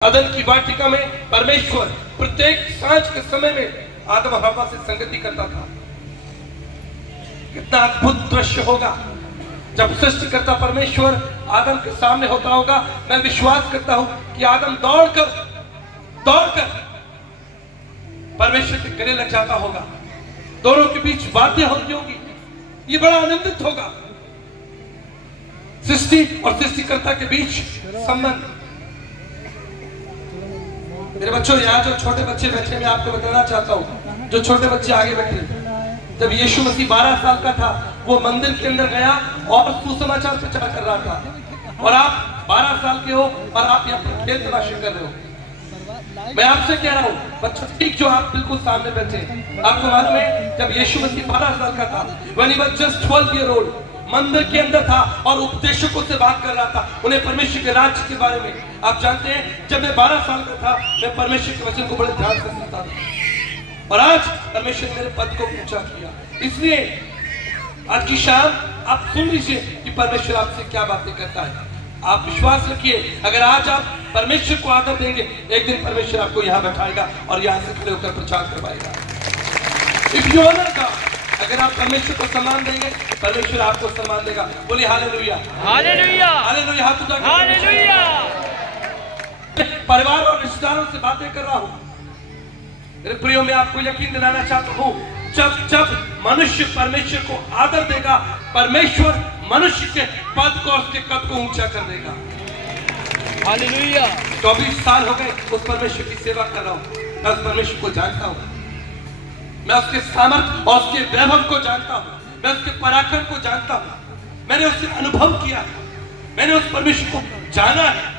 अदन की वाटिका में परमेश्वर प्रत्येक सांझ के समय में आदम और हवा से संगति करता था। कितना अद्भुत दृश्य होगा जब सृष्टिकर्ता परमेश्वर आदम के सामने होता होगा। मैं विश्वास करता हूं कि आदम दौड़कर परमेश्वर के गले लग जाता होगा। दोनों के बीच बातें होती होगी। ये बड़ा आनंदित होगा। सृष्टि और सृष्टिकर्ता के बीच संबंध। मेरे बच्चों, यहाँ जो छोटे बच्चे बैठे, मैं आपको बताना चाहता हूँ, जो छोटे बच्चे आगे बैठे, जब यीशु मसीह 12 साल का था, वो मंदिर के अंदर गया और सुसमाचार प्रचार कर रहा था। और आप 12 साल के हो और आप यहाँ पर खेल तमाशे कर रहे हो। मैं आपसे कह रहा हूँ बच्चों, ठीक जो आप बिल्कुल सामने बैठे, आपको मालूम है जब यीशु मसीह 12 साल का था, when he was just 12 year old, मंदिर के अंदर था और उपदेशकों से बात कर रहा था, उन्हें परमेश्वर के राज्य के बारे में। आप जानते हैं, जब मैं 12 साल का था, मैं परमेश्वर के वचन को बड़े ध्यान से सुनता था। और आज परमेश्वर ने मेरे पद को ऊंचा किया। इसलिए आज की शाम आप सुन लीजिए कि परमेश्वर आपसे क्या बातें करता है। आप विश्वास रखिए, अगर आज आप परमेश्वर को आदर देंगे, एक दिन परमेश्वर आपको यहाँ बैठाएगा और यहाँ से खड़े होकर प्रचार करवाएगा। इफ यू ऑनर गॉड, अगर आप परमेश्वर को सम्मान देंगे, परमेश्वर आपको सम्मान देगा। बोलिए हालेलुया, हालेलुया, हालेलुया। हाथ उठा के हालेलुया। परिवार और रिश्तेदारों से बातें कर रहा हूँ। मेरे प्रियो, मैं आपको यकीन दिलाना चाहता हूँ, जब मनुष्य परमेश्वर को आदर देगा, परमेश्वर मनुष्य के पद को और उसके कद को ऊंचा कर देगा। हालेलुया। 24 साल हो गए उस परमेश्वर की सेवा कर रहा हूँ। मैं उस परमेश्वर को जानता हूँ, मैं उसके सामर्थ और उसके वैभव को जानता हूँ, मैं उसके पराक्रम को जानता हूँ। मैंने उससे अनुभव किया, मैंने उस परमेश्वर को जाना है।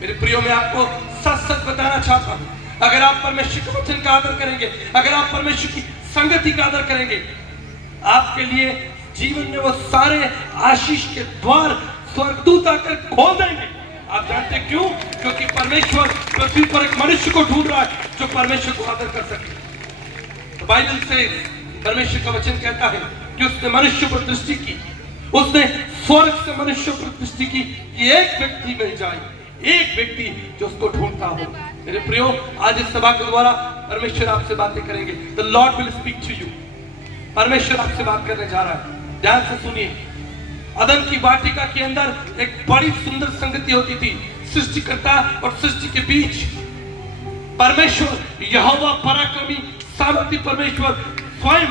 मेरे प्रियो, मैं आपको सच सच बताना चाहता हूँ, अगर आप परमेश्वर के वचन का आदर करेंगे, अगर आप परमेश्वर की संगति का आदर करेंगे, आपके लिए जीवन में वो सारे आशीष के द्वार स्वर्गदूत आकर खोल देंगे। आप जानते हैं क्यों? क्योंकि परमेश्वर पृथ्वी पर एक मनुष्य को ढूंढ रहा है जो परमेश्वर को आदर कर सके। तो बाइबल से परमेश्वर का वचन कहता है कि उसने मनुष्य पर दृष्टि की, उसने स्वर्ग से मनुष्य पर दृष्टि की कि एक व्यक्ति मिल जाए, एक व्यक्ति जो उसको ढूंढता हो। मेरे प्रियो, आज इस सभा के द्वारा परमेश्वर आपसे बातें करेंगे। The lord will speak to you. परमेश्वर आपसे बात करने जा रहा है। ध्यान से सुनिए। अदन की वाटिका के अंदर एक बड़ी सुंदर संगति होती थी, सृष्टिकर्ता और सृष्टि के बीच। परमेश्वर यहोवा पराक्रमी सामर्थी परमेश्वर स्वयं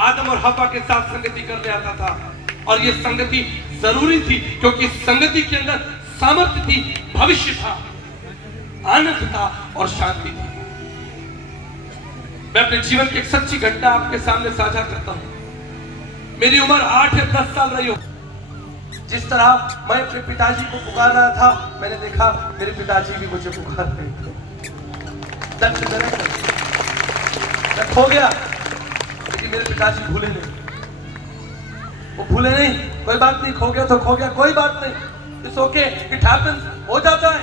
आदम और हवा के साथ संगति करने आता था। और यह संगति जरूरी थी क्योंकि संगति के अंदर सामर्थ्य थी, भविष्य था, आनंद था और शांति थी। मैं अपने जीवन की एक सच्ची घटना आपके सामने साझा करता हूं। मेरी उम्र 8 या 10 साल रही हो। जिस तरह मैं अपने पिताजी को पुकार रहा था, मैंने देखा मेरे पिताजी भी मुझे पुकार रहे थे। मैं खो गया, लेकिन मेरे पिताजी भूले नहीं। वो भूले नहीं, कोई बात नहीं, खो गया तो खो गया, कोई बात नहीं, इट्स ओके, इट हैपेंस, हो जाता है।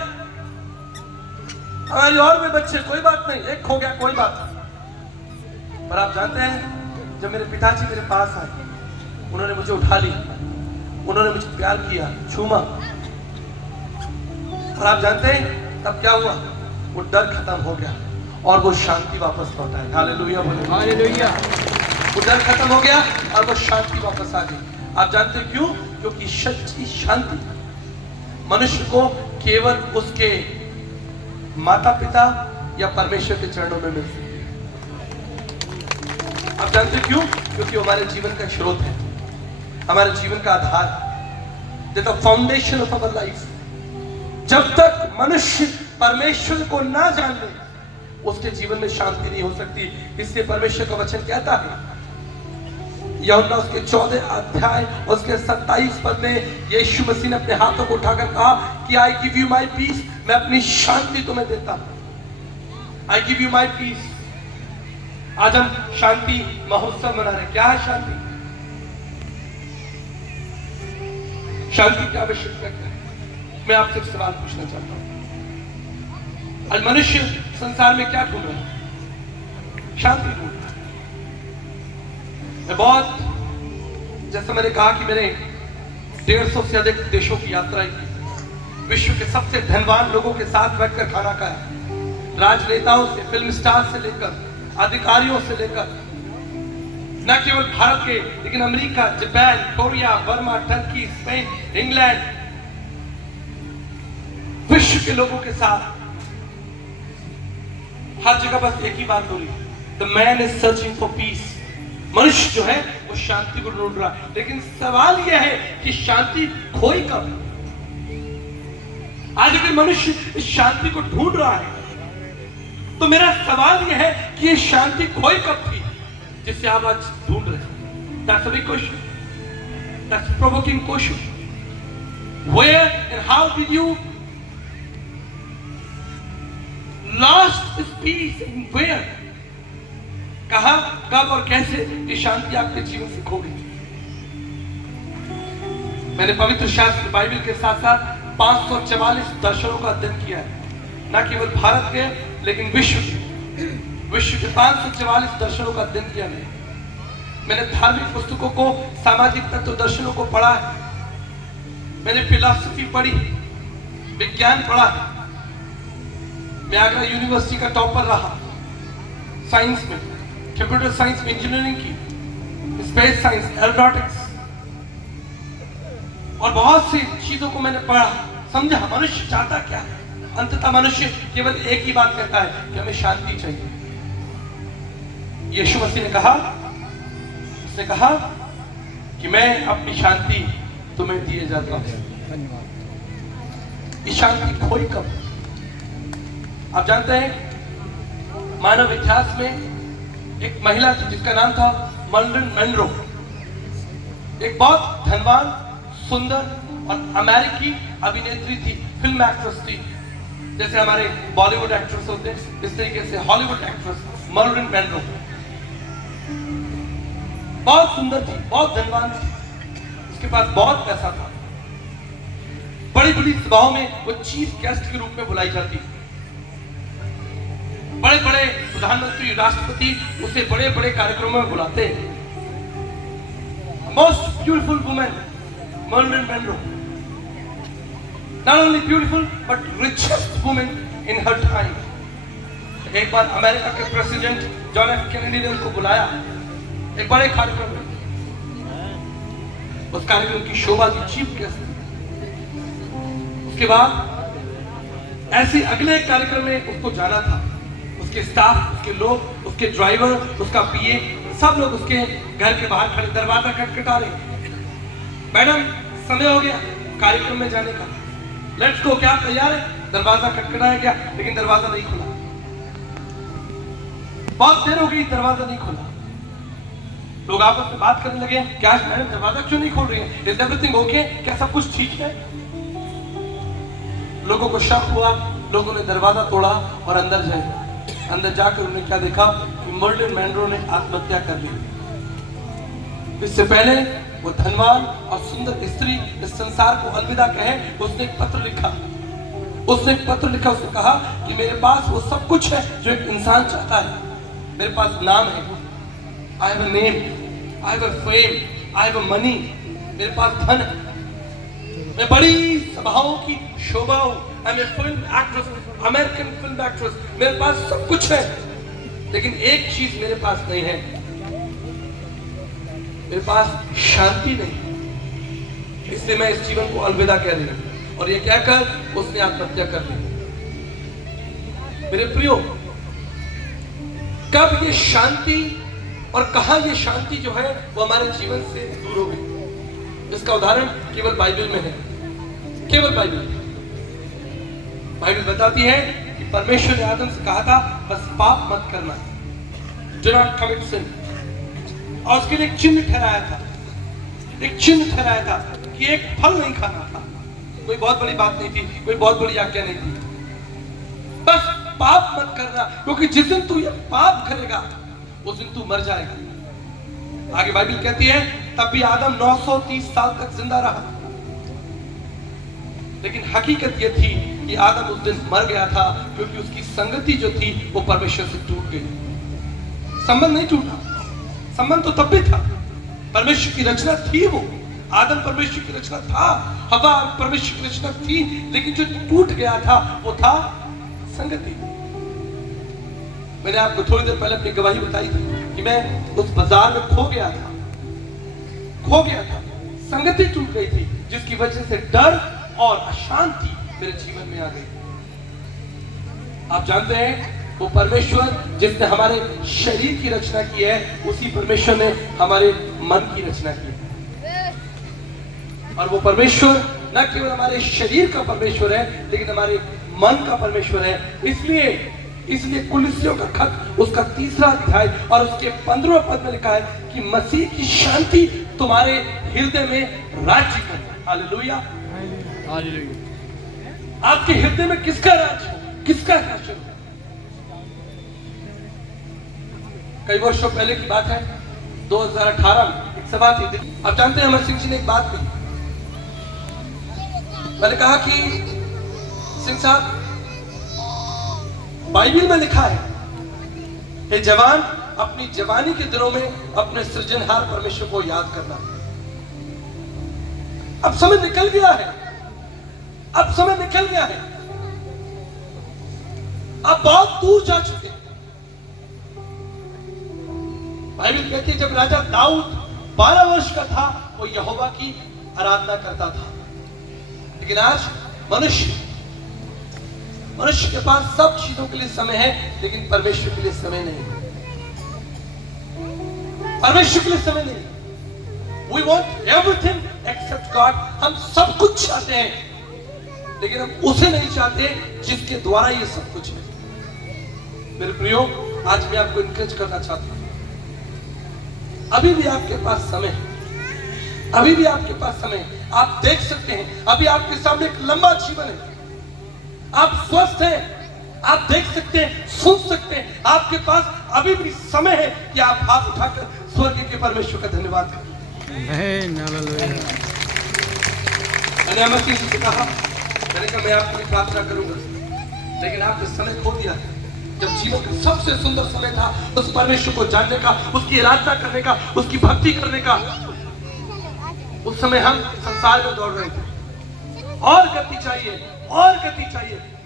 हमारी और भी बच्चे, कोई बात नहीं, एक खो गया, कोई बात नहीं। पर आप जानते हैं, जब मेरे पिताजी मेरे पास आए, उन्होंने मुझे उठा लिया, उन्होंने मुझे प्यार किया, छूमा। और आप जानते हैं तब क्या हुआ? वो डर खत्म हो गया और वो शांति वापस लौट आई। हालेलुया, बोले हालेलुया। वो डर खत्म हो गया और वो शांति वापस आ गई। आप जानते हैं क्यों? क्योंकि सच्ची शांति मनुष्य को केवल उसके माता पिता या परमेश्वर के चरणों में मिलती है। आप जानते हैं क्यों? क्योंकि हमारे जीवन का स्रोत है, हमारे जीवन का आधार, the foundation of our life. जब तक मनुष्य परमेश्वर को ना जान ले, उसके जीवन में शांति नहीं हो सकती। इसलिए परमेश्वर का वचन कहता है, यूहन्ना उसके 14 अध्याय उसके 27 पद में यीशु मसीह ने अपने हाथों को उठाकर कहा कि I give you my peace, मैं अपनी शांति तुम्हें देता हूं। I give you my peace. आज हम शांति महोत्सव मना रहे। क्या है शांति? शांति की आवश्यकता है। मैं आपसे एक सवाल पूछना चाहता हूं, आज मनुष्य संसार में क्या ढूंढ रहा है? शांति ढूंढ रहा है। मैं बहुत, जैसे मैंने कहा कि मैंने 150 से अधिक देशों की यात्रा की। विश्व के सबसे धनवान लोगों के साथ बैठकर खाना खाया, राजनेताओं से, फिल्म स्टार से लेकर, अधिकारियों से लेकर, न केवल भारत के लेकिन America, Japan, Korea, Burma, Turkey, Spain, England, विश्व के लोगों के साथ हर जगह बस एक ही बात हो रही है, the man is searching for piece. मनुष्य जो है वो शांति को ढूंढ रहा है, लेकिन सवाल यह है कि शांति खोई कब? आज अगर मनुष्य इस शांति को ढूंढ रहा है तो मेरा सवाल यह है कि ये शांति खोई कब थी जिसे आप आज ढूंढ रहे हैं? That's a big question. That's a provoking question. Where and how did you lost this peace and where? कहां, कब और कैसे ये शांति आपके जीवन से खो गई? मैंने पवित्र शास्त्र बाइबल के साथ साथ 544 दर्शनों का अध्ययन किया है, न केवल भारत के लेकिन विश्व के 544 दर्शनों का अध्ययन किया मैंने धार्मिक पुस्तकों को, सामाजिक तत्व दर्शनों को पढ़ा है, मैंने फिलॉसफी पढ़ी, विज्ञान पढ़ा, मैं आगरा यूनिवर्सिटी का टॉपर रहा, साइंस में, कंप्यूटर साइंस में इंजीनियरिंग की, स्पेस साइंस, एरोनॉटिक्स, और बहुत सी चीजों को मैंने पढ़ा, समझा मनुष्य चाहता क्या है। अंततः मनुष्य केवल एक ही बात कहता है कि हमें शांति चाहिए। यीशु मसीह ने कहा, उसने कहा कि मैं अपनी शांति तुम्हें दिए जाता हूं। ये शांति खोई कब? आप जानते हैं मानव इतिहास में एक महिला थी जिसका नाम था मर्लिन मनरो, एक बहुत धनवान, सुंदर और अमेरिकी अभिनेत्री थी, फिल्म एक्ट्रेस थी। जैसे हमारे बॉलीवुड एक्ट्रेस होते हैं इस तरीके से हॉलीवुड एक्ट्रेस मर्लिन मनरो बहुत सुंदर थी, बहुत धनवान थी, उसके पास बहुत पैसा था, बड़ी बड़ी सभाओं में वो चीफ गेस्ट के रूप में बुलाई जाती, बड़े बड़े प्रधानमंत्री, राष्ट्रपति उसे बड़े बड़े कार्यक्रमों में बुलाते। Most beautiful women Marilyn Monroe, not only beautiful but richest woman in her time। एक बार अमेरिका के प्रेसिडेंट जॉन एफ कैनेडी ने उनको बुलाया एक बड़े कार्यक्रम में, उस कार्यक्रम की शोभा की चीफ गेस्ट। उसके बाद ऐसे अगले कार्यक्रम में उसको जाना था, उसके स्टाफ, उसके लोग, उसके ड्राइवर, उसका पीए, सब लोग उसके घर के बाहर खड़े, दरवाजा खटखटा रहे, मैडम समय हो गया कार्यक्रम में जाने का, लेट्स गो, क्या आप तैयार है? दरवाजा खटखटाया गया लेकिन दरवाजा नहीं खुला, बहुत देर हो गई, दरवाजा नहीं खुला। लोग आपस में बात करने लगे, क्या मैडम दरवाजा क्यों नहीं खोल रही है? Is everything okay? क्या सब कुछ ठीक है? लोगों को शक हुआ, लोगों ने दरवाजा तोड़ा और अंदर जाए। अंदर जाकर उन्होंने क्या देखा कि मर्लिन मनरो ने आत्महत्या कर ली। इससे पहले वो धनवान और सुंदर स्त्री इस संसार को अलविदा कहे, उसने एक पत्र लिखा, उसने कहा कि मेरे पास वो सब कुछ है जो एक इंसान चाहता है। मेरे पास नाम है, I have a name, I have a fame, I have a money, मेरे पास धन है, मैं बड़ी सभाओं की शोभा हूँ, I'm a film actress, American film actress, मेरे पास सब कुछ है, लेकिन एक चीज मेरे पास नहीं है, मेरे पास शांति नहीं, इसलिए मैं इस जीवन को अलविदा कह रही हूँ। और ये कहकर उसने आत्महत्या कर ली। मेरे प्रियो, कब ये शांति और कहां ये शांति जो है वो हमारे जीवन से दूर हो गई, इसका उदाहरण केवल बाइबल में है, केवल बाइबल। बाइबल बताती है कि परमेश्वर ने आदम से कहा था बस पाप मत करना, डू नॉट कमिट सिन, और उसके लिए एक चिन्ह ठहराया था, एक चिन्ह ठहराया था कि एक फल नहीं खाना था। कोई बहुत बड़ी बात नहीं थी, कोई बहुत बड़ी आज्ञा नहीं थी, बस पाप मत करना, क्योंकि जिस दिन तू ये पाप करेगा उस दिन तू मर जाएगा। आगे बाइबल कहती है तब भी आदम 930 साल तक जिंदा रहा, लेकिन हकीकत यह थी कि आदम उस दिन मर गया था क्योंकि उसकी संगति जो थी वो परमेश्वर से टूट गई। संबंध नहीं टूटा, संबंध तो तब भी था, परमेश्वर की रचना थी वो, आदम परमेश्वर की रचना था, हवा परमेश्वर की रचना थी, लेकिन जो टूट गया था वो था संगति। मैंने आपको थोड़ी देर पहले अपनी गवाही बताई थी कि मैं उस बाजार में खो गया था, संगति टूट गई थी, जिसकी वजह से डर और अशांति मेरे जीवन में आ गई। आप जानते हैं वो परमेश्वर जिसने हमारे शरीर की रचना की है, उसी परमेश्वर ने हमारे मन की रचना की है। और वो परमेश्वर न केवल हमारे शरीर का परमेश्वर है, लेकिन हमारे मन का परमेश्वर है। इसलिए कुलिस्सियों का खत उसका 3रा अध्याय और उसके 15वें पद में लिखा है कि मसीह की शांति तुम्हारे हृदय में राज्य करे। Hallelujah, hallelujah. आपके हृदय में किसका राज्य हो, किसका शासन हो? कई वर्षों पहले की बात है, 2018 में एक सभा थी। आप जानते हैं अमर सिंह जी ने एक बात कही। मैंने कहा कि सिंह साहब, बाइबल में लिखा है, हे जवान, अपनी जवानी के दिनों में अपने सृजनहार परमेश्वर को याद करना। अब समय निकल गया है, अब बहुत दूर जा चुके हैं। बाइबल कहती है जब राजा दाऊद 12 वर्ष का था, वो यहोवा की आराधना करता था। लेकिन आज मनुष्य के पास सब चीजों के लिए समय है, लेकिन परमेश्वर के लिए समय नहीं। We want everything except God। हम सब कुछ चाहते हैं, लेकिन हम उसे नहीं चाहते जिसके द्वारा ये सब कुछ है। मेरे प्रियो, आज मैं आपको इनकरेज करना चाहता हूं, अभी भी आपके पास समय है, आप देख सकते हैं, अभी आपके सामने एक लंबा जीवन है, आप स्वस्थ हैं, आप देख सकते हैं, सुन सकते हैं, आपके पास अभी भी समय है कि आप हाथ उठाकर स्वर्ग के परमेश्वर का धन्यवाद करें। मैंने अमर सिंह से कहा, मैं आपके लिए प्रार्थना करूंगा, लेकिन आपने समय खो दिया। जब जीवन का सबसे सुंदर समय था उस परमेश्वर को जानने का, उसकी आराधना करने का, उसकी भक्ति करने का, उस समय हम संसार में दौड़ रहे थे। और गति चाहिए।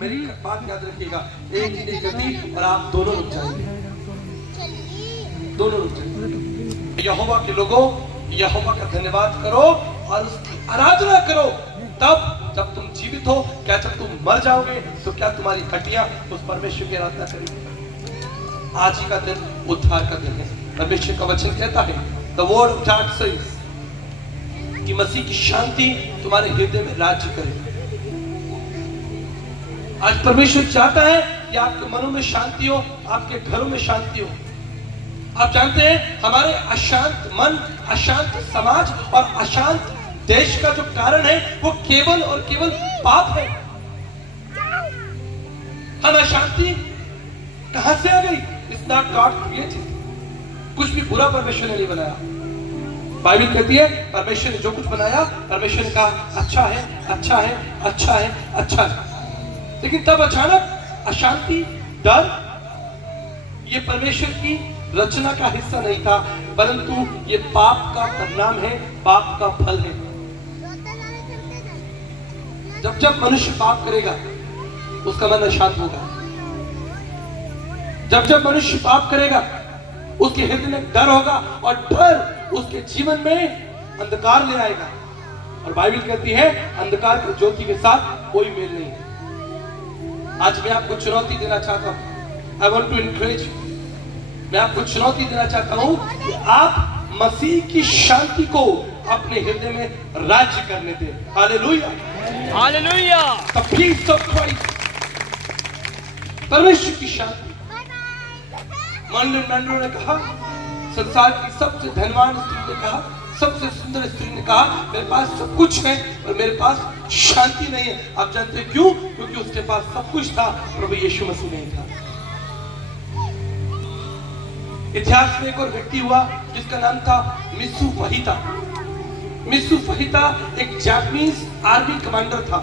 मेरी बात याद रखिएगा, एक ही गति और आप दोनों रुक जाएंगे। यहोवा के लोगों, यहोवा का धन्यवाद करो और उसकी आराधना करो। तब जब तुम जीवित हो, क्या जब तुम मर जाओगे तो क्या तुम्हारी हड्डियां उस परमेश्वर की आराधना करेंगी? आज ही का दिन उद्धार का दिन है। परमेश्वर का वचन कहता है, the word of God says कि मसीह की शांति तुम्हारे हृदय में राज्य करे। आज परमेश्वर चाहता है कि आपके मनों में शांति हो, आपके घरों में शांति हो। आप जानते हैं, हमारे अशांत मन, अशांत समाज और अशांत देश का जो कारण है वो केवल और केवल पाप है। हम अशांति कहां से आ गई? It's not God created. कुछ भी बुरा परमेश्वर ने नहीं बनाया। बाइबल कहती है परमेश्वर ने जो कुछ बनाया, परमेश्वर ने कहा अच्छा है। लेकिन तब अचानक अशांति, डर, ये परमेश्वर की रचना का हिस्सा नहीं था, परंतु ये पाप का परिणाम है, पाप का फल है। जब मनुष्य पाप करेगा उसका मन अशांत होगा। जब मनुष्य पाप करेगा उसके हृदय में डर होगा और डर उसके जीवन में अंधकार ले आएगा। और बाइबल कहती है अंधकार की ज्योति के साथ कोई मेल नहीं है। आज मैं आपको चुनौती देना चाहता हूं। I want to encourage you. मैं आपको चुनौती देना चाहता हूं कि आप मसीह की शांति को अपने हृदय में राज्य करने दें। Hallelujah, hallelujah. The peace of Christ, परमेश्वर की शांति। मार्लिन मैंड्रो ने कहा, संसार की सबसे धनवान स्त्री ने कहा, सबसे सुंदर स्त्री ने कहा, मेरे पास सब कुछ है और मेरे पास शांति नहीं है। आप जानते हैं क्यों? क्योंकि उसके पास सब कुछ था, प्रभु यीशु मसीह नहीं था। इतिहास में एक और व्यक्ति हुआ जिसका नाम था मित्सु फहिता। मित्सु फहिता एक जापानीज आर्मी कमांडर था।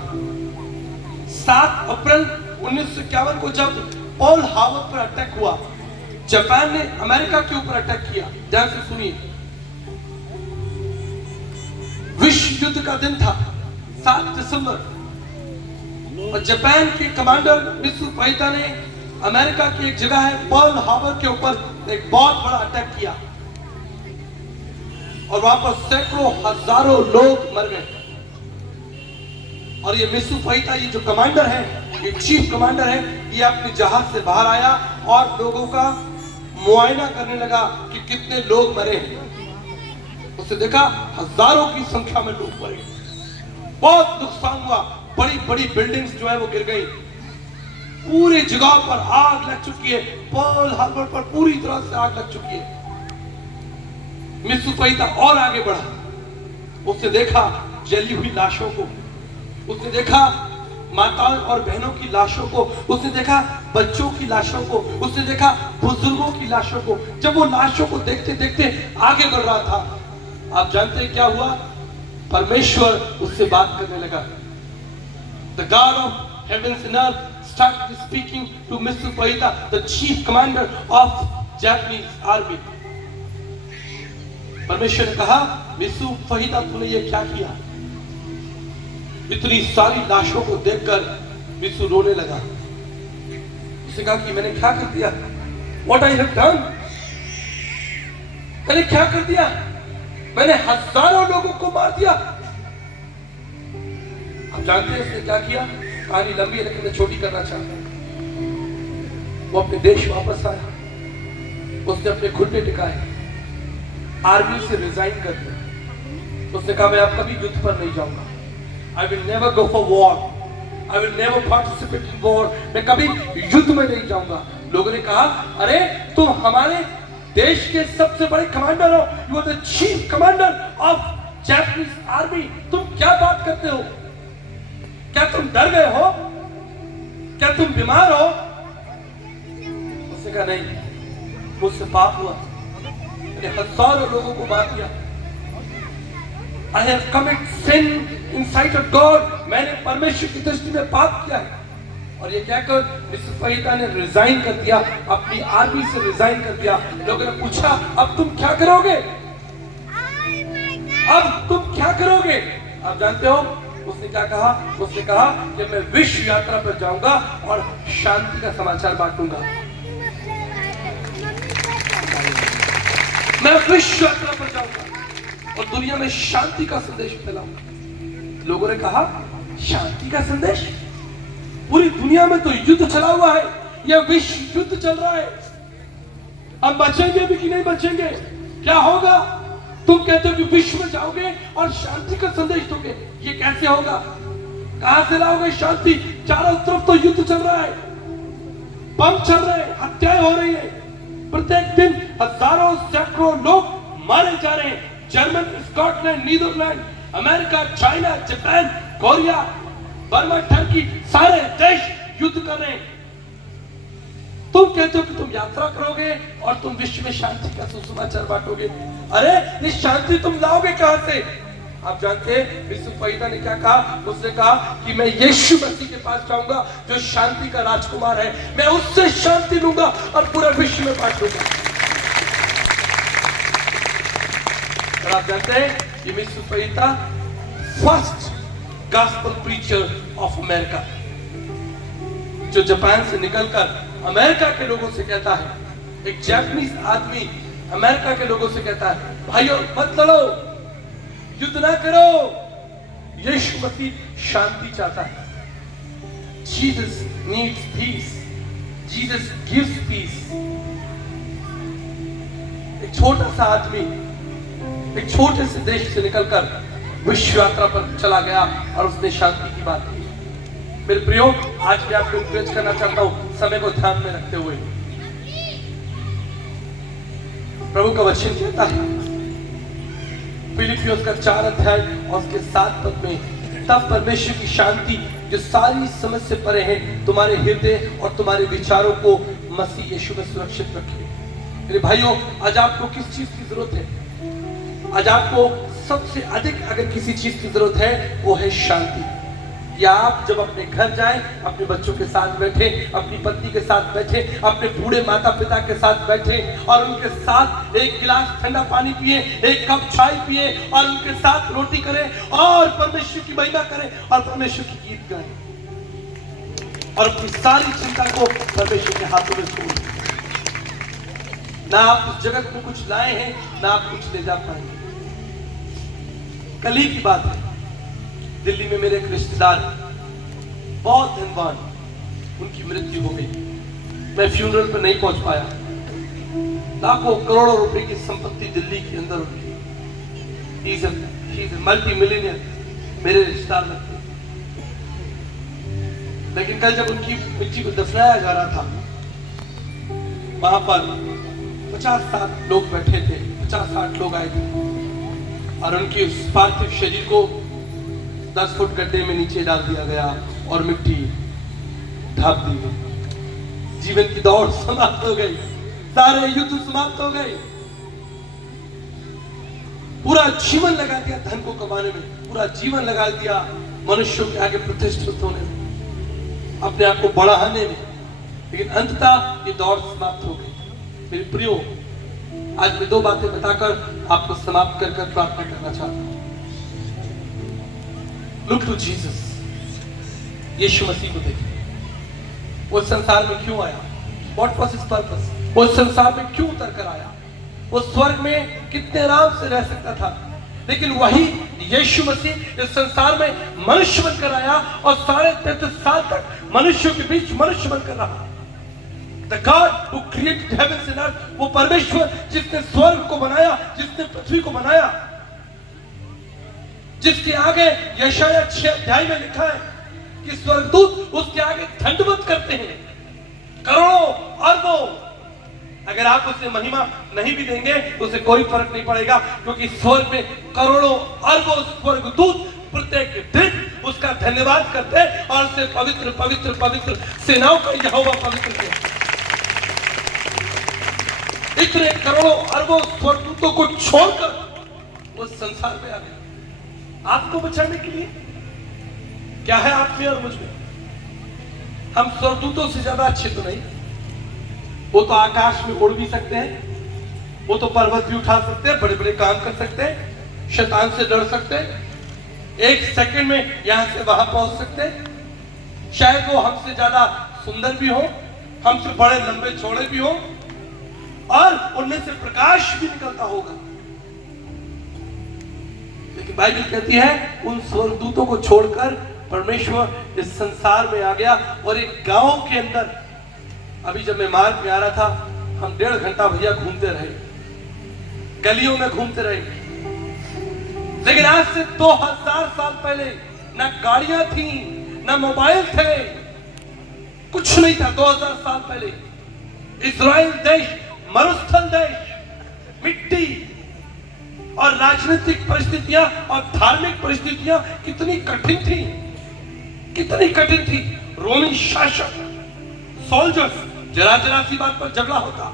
7 अप्रैल 1951 को जब पर्ल हार्बर पर अटैक हुआ, जापान ने अमेरिका के ऊपर अटैक किया। ध्यान से सुनिए, विश्व युद्ध का दिन था 7 दिसंबर, और जापान के कमांडर मित्सु फाहिता ने अमेरिका की एक जगह है पर्ल हार्बर के ऊपर एक बहुत बड़ा अटैक किया, और वहां पर सैकड़ों हजारों लोग मर गए। और ये मित्सु फाहिता, ये जो कमांडर है, ये चीफ कमांडर है, ये अपने जहाज से बाहर आया और लोगों का मुआयना करने लगा कि कितने लोग मरे हैं। उसने देखा हजारों की संख्या में लोग मरे, बहुत नुकसान हुआ, बड़ी बड़ी बिल्डिंग्स जो है वो गिर गई, पूरी जगह पर आग लग चुकी है, पर्ल हार्बर पर पूरी तरह से आग लग चुकी है। मित्सु फाहिता और आगे बढ़ा, उसने देखा जली हुई लाशों को, उसने देखा माताओं और बहनों की लाशों को, उसने देखा बच्चों की लाशों को, उसने देखा बुजुर्गों की लाशों को। जब वो लाशों को देखते देखते आगे बढ़ रहा था, आप जानते हैं क्या हुआ? परमेश्वर उससे बात करने लगा। The God of heavens and earth started speaking to Mr. Fahita, the chief commander of Japanese army. परमेश्वर ने कहा, मित्सु फाहिता, तूने ये क्या किया? इतनी सारी लाशों को देखकर मित्सु रोने लगा। उसने कहा कि मैंने क्या कर दिया? What I have done? मैंने क्या कर दिया? मैंने हजारों लोगों को मार दिया। आप जानते हैं उसने क्या किया? कहानी लंबी है लेकिन मैं छोटी करना चाहता हूं। वो अपने देश वापस आया, उसने अपने घुटने टिकाए, आर्मी से रिजाइन कर दिया। उसने कहा मैं अब कभी युद्ध पर नहीं जाऊंगा। I will never go for war. I will never participate in war. मैं कभी युद्ध में नहीं जाऊंगा। लोगों ने कहा, अरे तुम हमारे देश के सबसे बड़े कमांडर हो, You are the chief commander of Japanese army. तुम क्या बात करते हो? क्या तुम डर गए हो? क्या तुम बीमार हो? उसने कहा नहीं, मुझसे पाप हुआ, मैंने हजारों लोगों को मार दिया। I have committed sin in sight of God. मैंने परमेश्वर की दृष्टि में पाप किया है। और ये कहकर मिस्टर फाहिता ने रिजाइन कर दिया, अपनी आर्मी से रिजाइन कर दिया। लोगों ने पूछा, अब तुम क्या करोगे? अब तुम क्या करोगे? आप जानते हो उसने क्या कहा? उसने कहा कि मैं विश्व यात्रा पर जाऊंगा और शांति का समाचार बांटूंगा। मैं विश्व यात्रा पर जाऊंगा और दुनिया में शांति का संदेश फैलाऊंगा। लोगों ने कहा, शांति का संदेश? पूरी दुनिया में तो युद्ध चला हुआ है, यह विश्व युद्ध चल रहा है, हम बचेंगे भी कि नहीं बचेंगे? क्या होगा? तुम कहते हो कि विश्व में जाओगे और शांति का संदेश दोगे, ये कैसे होगा? कहां से लाओगे शांति? चारों तरफ तो युद्ध चल रहा है, बम चल रहे हैं, हत्याएं हो रही है, प्रत्येक दिन हजारों सैकड़ों लोग मारे जा रहे हैं। German, Scotland, Netherland, America, China, Japan, Korea, Burma, Turkey, सारे देश युद्ध कर रहे हैं। तुम कहते हो कि तुम यात्रा करोगे और तुम विश्व में शांति का सुसमाचार बांटोगे। अरे ये शांति तुम लाओगे कहां से? आप जानते हैं मिस्टर फाहिता ने क्या कहा? उसने कहा कि मैं यीशु मसीह के पास जाऊंगा जो शांति का राजकुमार है, मैं उससे शांति लूंगा और पूरा विश्व में बांट दूंगा। और आप जानते हैं ये मिस्टर फाहिता first gospel preacher of America, जो जापान से निकलकर अमेरिका के लोगों से कहता है, एक जापानीज आदमी अमेरिका के लोगों से कहता है, भाइयों मत लड़ो, युद्ध ना करो, यीशु मसीह शांति चाहता है। Jesus needs peace. Jesus gives peace. एक छोटा सा आदमी एक छोटे से देश से निकलकर विश्व यात्रा पर चला गया और उसने शांति की बात की। मेरे प्रियो, आज मैं आपको एनकरेज करना चाहता हूं, समय को ध्यान में रखते हुए। प्रभु का वचन कहता है फिलिपियों का 4 अध्याय और उसके 7 पद में, तब परमेश्वर की शांति जो सारी समझ से परे है तुम्हारे हृदय और तुम्हारे विचारों को मसीह यीशु में सुरक्षित रखे। मेरे भाइयों, आज आपको किस चीज की जरूरत है? आज आपको सबसे अधिक अगर किसी चीज की जरूरत है वो है शांति। कि आप जब अपने घर जाएं, अपने बच्चों के साथ बैठे, अपनी पत्नी के साथ बैठे, अपने बूढ़े माता पिता के साथ बैठे और उनके साथ एक गिलास ठंडा पानी पिए, एक कप चाय पिए और उनके साथ रोटी करें और परमेश्वर की महिमा करें और परमेश्वर की गीत गाएं और अपनी सारी चिंता को परमेश्वर के हाथों में छोड़ दें। ना आप उस जगत में कुछ लाए हैं, ना आप कुछ ले जा पाएंगे। कल ही की बात है, दिल्ली में मेरे एक रिश्तेदार बहुत धनवान, उनकी मृत्यु हो गई। मैं फ्यूनरल पर नहीं पहुंच पाया। लाखों करोड़ों रुपए की संपत्ति दिल्ली के अंदर होगी। ही इज मल्टी मिलियनियर, मेरे रिश्तेदार लगते। लेकिन कल जब उनकी मिट्टी को दफनाया जा रहा था, वहां पर 50-60 लोग बैठे थे, 50-60 लोग आए थे और उनकी उस पार्थिव शरीर को 10 फुट गड्ढे में नीचे डाल दिया गया और मिट्टी ढाप दी गई। जीवन की दौड़ समाप्त हो गई, सारे युद्ध समाप्त हो गए। पूरा जीवन लगा दिया धन को कमाने में, पूरा जीवन लगा दिया मनुष्यों के आगे प्रतिष्ठित होने में, अपने आप को बढ़ाने में, लेकिन अंततः ये दौड़ समाप्त हो गई। मेरे प्रियो, आज मैं 2 बातें बताकर आपको समाप्त कर प्रार्थना करना चाहता हूं। Look to Jesus, यीशु मसीह को देखिए। वो संसार में क्यों आया? What was his purpose? वो संसार में क्यों उतर कर आया? वो स्वर्ग में कितने आराम से रह सकता था, लेकिन वही यीशु मसीह इस संसार में मनुष्य बनकर आया और 33.5 साल तक मनुष्यों के बीच मनुष्य बनकर रहा। The God who created heavens and earth, वो परमेश्वर जिसने स्वर्ग को बनाया, जिसने पृथ्वी को बनाया, जिसके आगे यशायाह 6 अध्याय में लिखा है कि स्वर्गदूत उसके आगे दंडवत करते हैं, करोड़ों अरबों। अगर आप उसे महिमा नहीं भी देंगे उसे कोई फर्क नहीं पड़ेगा, क्योंकि स्वर्ग में करोड़ों अरबों स्वर्गदूत प्रत्येक दिन उसका धन्यवाद करते हैं और उसे पवित्र पवित्र पवित्र सेनाओं का यहोवा पवित्र कहते हैं। इतने करोड़ों अरबों स्वर्गदूतों को छोड़कर वो संसार में आ गया आपको बचाने के लिए। क्या है आप में और मुझ में? हम स्वर्गदूतों से ज्यादा अच्छे तो नहीं। वो तो आकाश में उड़ भी सकते हैं, वो तो पर्वत भी उठा सकते हैं, बड़े बड़े काम कर सकते हैं, शैतान से डर सकते हैं, 1 सेकंड में यहां से वहां पहुंच सकते हैं। शायद वो हमसे ज्यादा सुंदर भी हो, हमसे बड़े लंबे चौड़े भी हो और उनमें से प्रकाश भी निकलता होगा। लेकिन बाइबल कहती है उन स्वर्गदूतों को छोड़कर परमेश्वर इस संसार में आ गया और एक गांव के अंदर, अभी जब मैं मार्ग में आ रहा था, हम 1.5 घंटा भैया घूमते रहे, गलियों में घूमते रहे। लेकिन आज से 2000 साल पहले ना गाड़ियां थी, ना मोबाइल थे, कुछ नहीं था। 2000 साल पहले इस्राएल देश मरुस्थल देश, मिट्टी और राजनीतिक परिस्थितियां और धार्मिक परिस्थितियां कितनी कठिन थी, कितनी कठिन थी। रोमी शासक, सोल्जर्स, जरा जरा सी बात पर झगड़ा होता।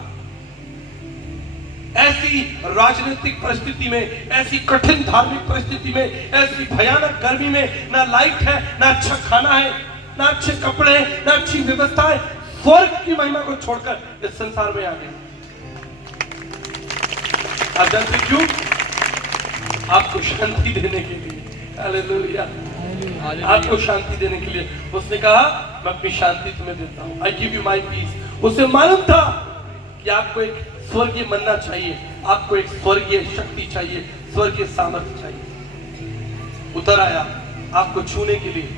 ऐसी राजनीतिक परिस्थिति में, ऐसी कठिन धार्मिक परिस्थिति में, ऐसी भयानक गर्मी में ना लाइट है, ना अच्छा खाना है, ना अच्छे कपड़े, ना अच्छी व्यवस्था है, स्वर्ग की महिमा को छोड़कर इस संसार में आ गए। आप जानते क्यों? आपको शांति देने के लिए। हालेलुया, आपको शांति देने के लिए उसने कहा मैं अपनी शांति तुम्हें देता हूं, I give you my peace. उसे मालूम था कि आपको एक स्वर्गीय मन्ना चाहिए, आपको एक स्वर्गीय शक्ति चाहिए, स्वर्गीय सामर्थ्य चाहिए। उतर आया आपको छूने के लिए।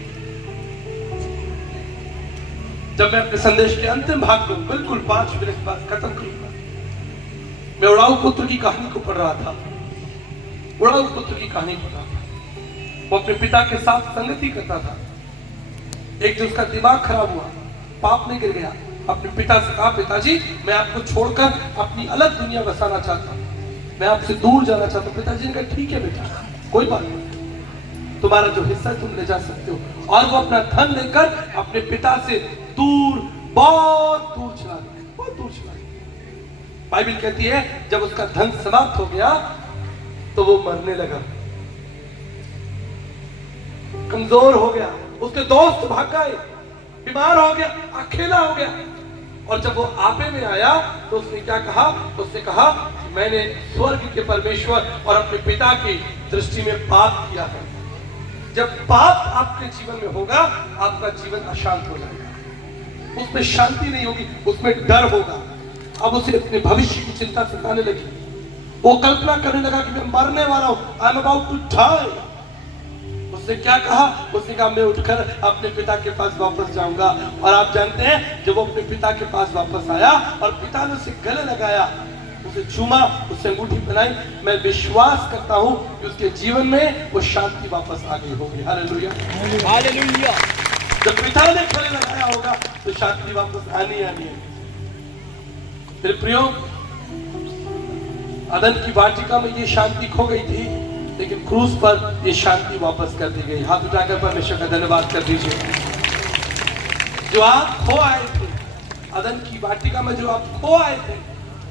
जब मैं अपने संदेश के अंतिम भाग को बिल्कुल 5 मिनट बाद खत्म करूंगा, मैं उड़ाऊ पुत्र की कहानी को पढ़ रहा था। उड़ाऊ पुत्र की कहानी पढ़ रहा था। वो अपने पिता के साथ संगति करता था। एक दिन उसका दिमाग खराब हुआ, पाप में गिर गया, अपने पिता से कहा पिताजी मैं आपको छोड़कर अपनी अलग दुनिया बसाना चाहता हूँ, मैं आपसे दूर जाना चाहता हूँ। पिताजी ने कहा ठीक है बेटा, कोई बात नहीं, तुम्हारा जो हिस्सा तुम ले जा सकते हो। और वो अपना धन लेकर अपने पिता से दूर, बहुत दूर चला गया, बहुत दूर चला गया। बाइबल कहती है जब उसका धन समाप्त हो गया तो वो मरने लगा, कमजोर हो गया, उसके दोस्त भाग गए, बीमार हो गया, अकेला हो गया। और जब वो आपे में आया तो उसने क्या कहा? उसने कहा मैंने स्वर्ग के परमेश्वर और अपने पिता की दृष्टि में पाप किया है। जब पाप आपके जीवन में होगा, आपका जीवन अशांत हो जाएगा, उसमें शांति नहीं होगी, उसमें डर होगा। अब उसे अपने भविष्य की चिंता सताने लगी। वो कल्पना करने लगा कि मैं मरने वाला हूं, I am about to die. उसने क्या कहा? उसने कहा मैं उठकर अपने पिता के पास वापस जाऊंगा। और आप जानते हैं, जब वो अपने पिता के पास वापस आया और पिता ने उसे गले लगाया, उसे चूमा, उससे अंगूठी पहनाई, मैं विश्वास करता हूं कि उसके जीवन में वो शांति वापस आ गई होगी। Hallelujah, hallelujah. जब पिता ने गले लगाया होगा तो शांति वापस आनी है। मेरे प्रियो, अदन की वाटिका में ये शांति खो गई थी, लेकिन क्रूस पर ये शांति वापस कर दी गई। हाथ उठाकर परमेश्वर का धन्यवाद कर दीजिए। जो आप खो आए थे, अदन की वाटिका में जो आप खो आए थे,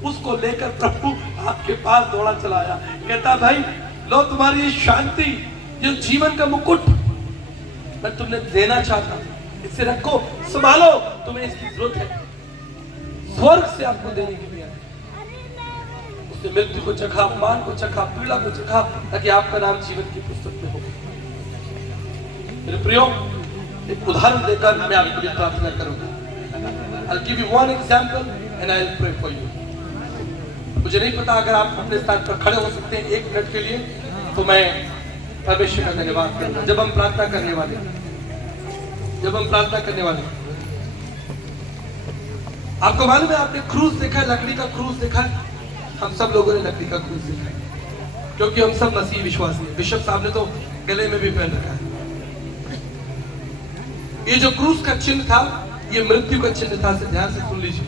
उसको लेकर प्रभु आपके पास दौड़ा चला आया। कहता भाई लो तुम्हारी ये शांति, ये जीवन का मुकुट मैं तुमने देना चाहता हूं, इसे रखो, संभालो, तुम्हें इसकी जरूरत है। स्वर्ग से आपको देने के लिए उसने मृत्यु को चखा, अपमान को चखा, पीड़ा को चखा, ताकि आपका नाम जीवन की पुस्तक में हो। मेरे प्रियो, एक उदाहरण देकर मैं आपके लिए प्रार्थना करूंगा। I'll give you one example and I'll pray for you. मुझे नहीं पता, अगर आप अपने स्थान पर खड़े हो सकते हैं 1 मिनट के लिए, तो मैं परमेश्वर का धन्यवाद करूंगा। जब हम प्रार्थना करने वाले, आपको मालूम है, आपने क्रूस देखा है, लकड़ी का क्रूस देखा है? हम सब लोगों ने लकड़ी का क्रूस देखा है, क्योंकि हम सब मसीह विश्वासी हैं। बिशप साहब ने तो गले में भी पहन रखा है। ये जो क्रूस का चिन्ह था, ये मृत्यु का चिन्ह था। ध्यान से सुन लीजिए।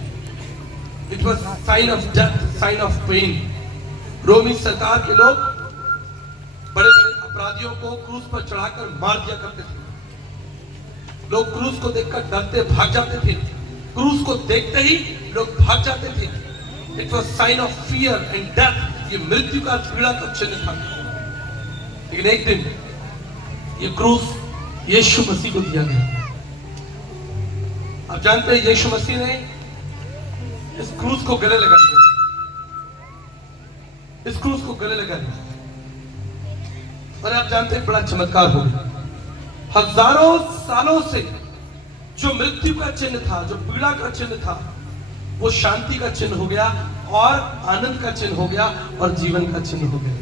It was sign of death, sign of pain. रोमी सरकार के लोग बड़े बड़े अपराधियों को क्रूस पर चढ़ाकर मार दिया करते थे। लोग क्रूस को देखकर डरते भाग जाते थे, क्रूस को देखते ही लोग भाग जाते थे। It was sign of fear and death. ये मृत्यु का, पीड़ा का चिन्ह था। लेकिन एक दिन ये क्रूस यीशु मसीह को दिया गया। आप जानते हैं, यीशु मसीह ने इस क्रूस को गले लगा दिया, इस क्रूस को गले लगा दिया। और आप जानते हैं, बड़ा चमत्कार हो गया। हजारों सालों से जो मृत्यु का चिन्ह था, जो पीड़ा का चिन्ह था, वो शांति का चिन्ह हो गया, और आनंद का चिन्ह हो गया, और जीवन का चिन्ह हो गया।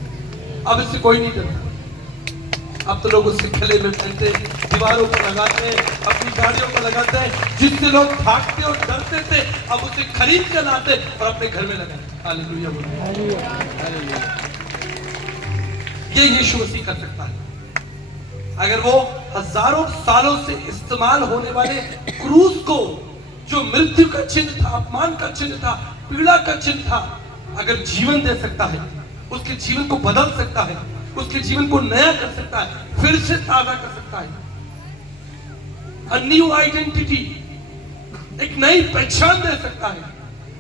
अब इससे कोई नहीं डरता। अब तो लोग उससे गले में पहनते, दीवारों पर लगाते हैं, अपनी गाड़ियों पर लगाते हैं, जिससे लोग भागते और डरते थे, अब उसे खरीद कर लाते और अपने घर में लगाते। हालेलुया बोलिए। ये यीशु मसीह कर सकता है। अगर वो हजारों सालों से इस्तेमाल होने वाले क्रूस को, जो मृत्यु का चिन्ह था, अपमान का चिन्ह था, पीड़ा का चिन्ह था, अगर जीवन दे सकता है, उसके जीवन को बदल सकता है, उसके जीवन को नया कर सकता है, फिर से ताजा कर सकता है, अ न्यू आइडेंटिटी, एक नई पहचान दे सकता है।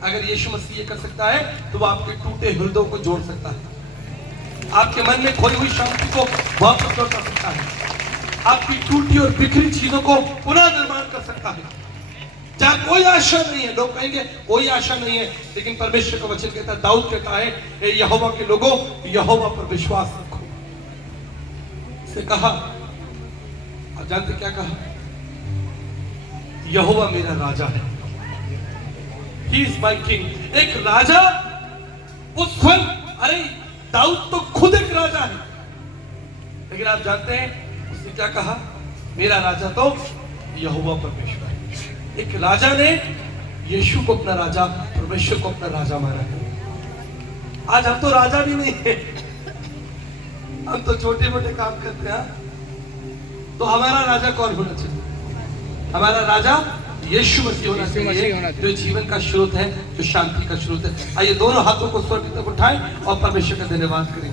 अगर यीशु मसीह ये कर सकता है, तो वो आपके टूटे हृदयों को जोड़ सकता है, आपके मन में खोई हुई शांति को वापस लौटा सकता है, आपकी टूटी और बिखरी चीजों को पुनः निर्माण कर सकता है। जहां कोई आशा नहीं है, लोग कहेंगे कोई आशा नहीं है, लेकिन परमेश्वर का वचन कहता है, दाऊद कहता है, ए यहोवा के लोगों, यहोवा पर विश्वास रखो। से कहा, आप जानते क्या कहा? यहोवा मेरा राजा है, ही इज माई किंग। एक राजा, वो स्वयं, अरे दाऊद तो खुद एक राजा है, लेकिन आप जानते हैं उसने क्या कहा? मेरा राजा तो यहोवा परमेश्वर है। एक राजा ने यीशु को अपना राजा, परमेश्वर को अपना राजा माना है। आज हम तो राजा भी नहीं है, हम तो छोटे मोटे काम करते हैं। तो हमारा राजा कौन होना चाहिए? हमारा राजा यीशु मसीह होना चाहिए, जो जीवन का स्रोत है, जो शांति का स्रोत है। आइए दोनों हाथों को स्वर्ग तक उठाएं और परमेश्वर का धन्यवाद करें।